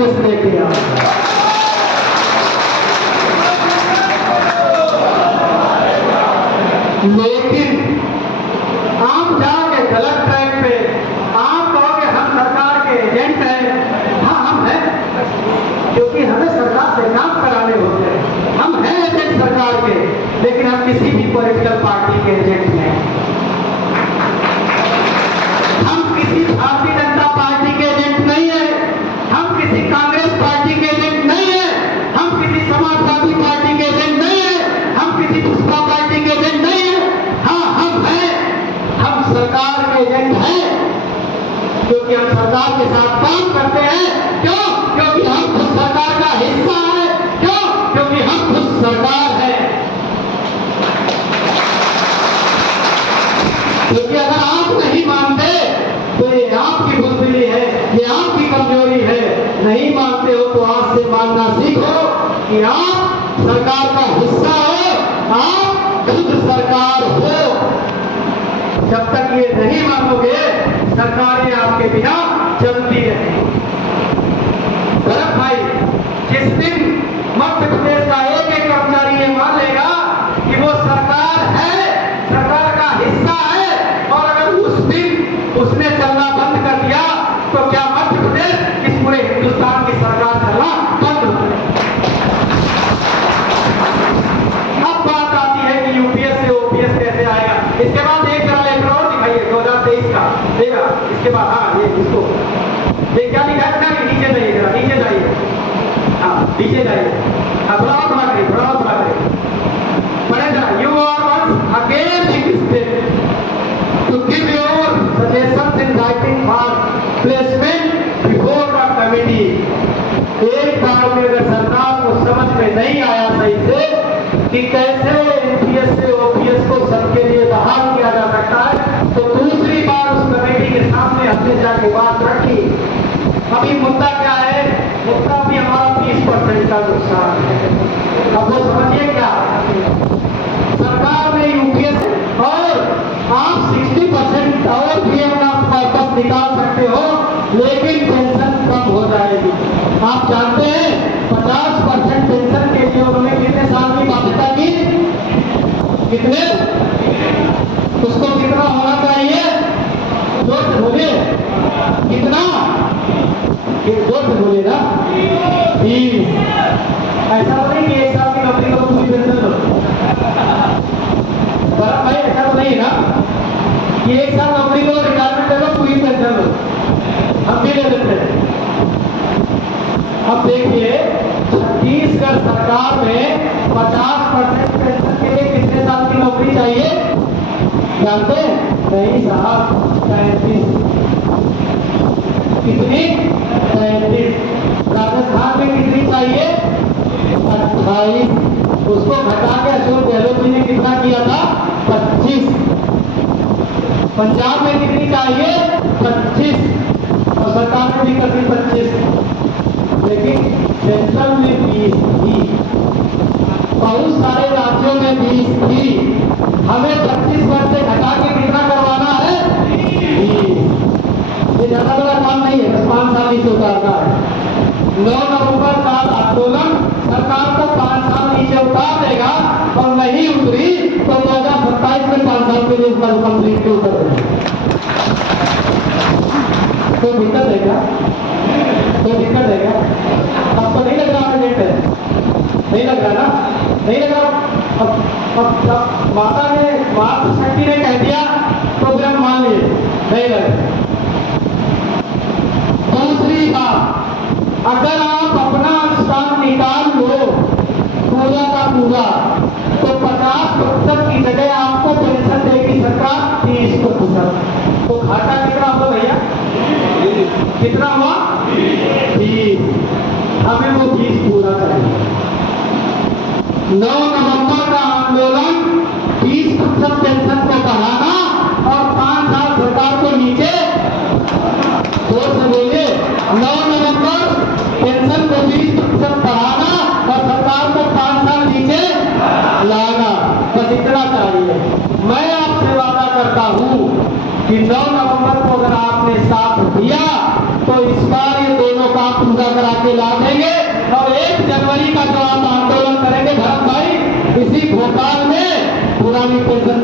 EPS लेके आऊंगा। लेकिन आप जाओगे गलत ट्रैक पे, आप कहोगे हम सरकार के एजेंट हैं। हाँ हम हैं, क्योंकि हमें सरकार से काम कराने होते हैं। हम हैं एजेंट सरकार के, लेकिन हम किसी भी पॉलिटिकल पार्टी के एजेंट हैं। हम किसी भारतीय जनता पार्टी के एजेंट नहीं है, हम किसी कांग्रेस पार्टी के एजेंट नहीं है, हम किसी समाजवादी पार्टी के एजेंट नहीं है, हम किसी दूसरा पार्टी के एजेंट नहीं है। हाँ हम हैं, हम सरकार के एजेंट हैं, क्योंकि हम सरकार के साथ काम करते हैं। क्यों? क्योंकि हम खुद सरकार का हिस्सा है। क्यों? क्योंकि हम खुद सरकार है। क्योंकि अगर आप नहीं मानते तो ये आपकी बुजदिली है, ये आपकी कमजोरी है। नहीं मानते हो तो आज से मानना सीखो कि आप सरकार का हिस्सा हो, आप खुद सरकार हो। जब तक ये नहीं मानोगे, सरकारें आपके बिना चलती रहेंगी। भरत भाई, जिस दिन मध्य प्रदेश का एक एक कर्मचारी ये मान लेगा कि वो सरकार है, सरकार का हिस्सा है, और अगर उस दिन उसने चलना बंद कर दिया तो क्या मध्य प्रदेश इस पूरे हिंदुस्तान की सरकार चलना बंद हो जाएगी। अब बात आती है कि यूपीएस से ओपीएस कैसे आएगा। इसके बाद एक और दिखाइए 2023 का देगा। इसके बाद हाँ ये इसको ये क्या लिखा है ना, नीचे जाइए जरा, नीचे जाइए, हाँ नीचे जाइए, हाँ थोड़ा और बड़ा करिए, थोड़ा और बड़ा करिए, पढ़े जरा। You are once again requested to give your suggestions in writing for placement before the committee। एक बार में अगर सरकार को समझ में नहीं आया सही से कि कैसे यूपीएस से ओपीएस को सबके लिए बहाल किया जा सकता है, तो दूसरी बार उस कमेटी के सामने हमने जाके बात रखी। अभी मुद्दा क्या है? मुद्दा भी हमारा 30% का नुकसान है। अब वो समझिए क्या, सरकार ने यूपीएस और आप 60% और भी अपना वापस निकाल सकते हो, लेकिन पेंशन कम हो जाएगी। आप जानते हैं 50% पेंशन के लिए उन्होंने कितने साल की बाध्यता की? कितने? उसको कितना होना चाहिए? जोर से बोलिए, कितना? जोर से बोलिए ना, 30। ऐसा नहीं कि एक साल की नौकरी को पूरी पेंशन लो। भाई ऐसा तो नहीं है ना कि एक साल नौकरी को रिटायरमेंट दे लो, पूरी पेंशन लो। हम भी ले लेते हैं। अब देखिए छत्तीसगढ़ सरकार में 50% पेंशन के लिए कितने साल की नौकरी चाहिए जानते हैं? नहीं साहब, 35। कितनी? 35। राजस्थान में कितनी चाहिए? 28। उसको घटा के अशोक गहलोत जी ने कितना किया था? 25। पंजाब में कितनी चाहिए? 25, और सरकार ने भी कर दी 25। लेकिन सेंट्रल में 20 थी, बहुत सारे राज्यों में 20 थी। हमें 25 वर्ष से घटा के कितना करवाना है? 20। ये ज्यादा बड़ा काम नहीं है, बस 5 साल नीचे उतारना है। 9 नवंबर का आंदोलन सरकार को 5 साल नीचे उतार देगा, और नहीं उतरी तो 2027 में 5 साल के लिए उसका कंप्लीट क्यों कर देगा? कोई दिक्कत है क्या? कोई दिक्कत है क्या? आपको नहीं लग रहा है? नहीं लग रहा ना? नहीं लग रहा। अब माता ने, मातृशक्ति ने कह दिया तो फिर हम मान लिए नहीं लग रहा। दूसरी बात, अगर आप अपना स्थान निकाल लो पूरा का पूरा, तो 50% की जगह आपको पेंशन देगी सरकार 30%। तो घाटा कितना हुआ भैया? कितना हुआ? 20। हमें वो 20 पूरा चाहिए। 9 नवंबर का आंदोलन 20% पेंशन को बढ़ाना और 5 साल सरकार को नीचे, जोर से बोलिए, 9 नवंबर पेंशन को 20% बढ़ाना और सरकार को 5 साल नीचे लाना, बस इतना चाहिए। मैं आपसे वादा करता हूं कि 9 नवंबर को अगर आपने साथ दिया तो इस बार ये दोनों काम पूजा करा के ला देंगे। और 1 जनवरी का जो आप आंदोलन करेंगे भरत भाई, इसी भोपाल में पुरानी पेंशन